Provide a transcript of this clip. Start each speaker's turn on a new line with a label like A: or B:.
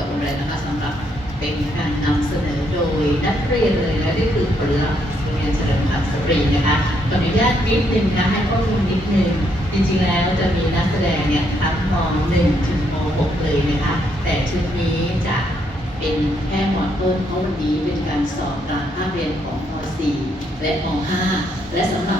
A: ก็เกิดอะไรนะคะสำหรับเป็นการนำเสนอโดยนักเรียนเลยและนี่คือผลลัพธ์โรงเรียนเฉลิมพันธ์สตรีนะคะขออนุญาตนิดนึงนะให้ข้อมูลนิดนึงจริงๆแล้วจะมีนักแสดงเนี่ยทั้งม .1 ถึงม .6 เลยนะคะแต่ชุดนี้จะเป็นแค่มอต้นเพราะวันนี้เป็นการสอบกลางภาคเรียนของม .4 และม .5 และสำหรับ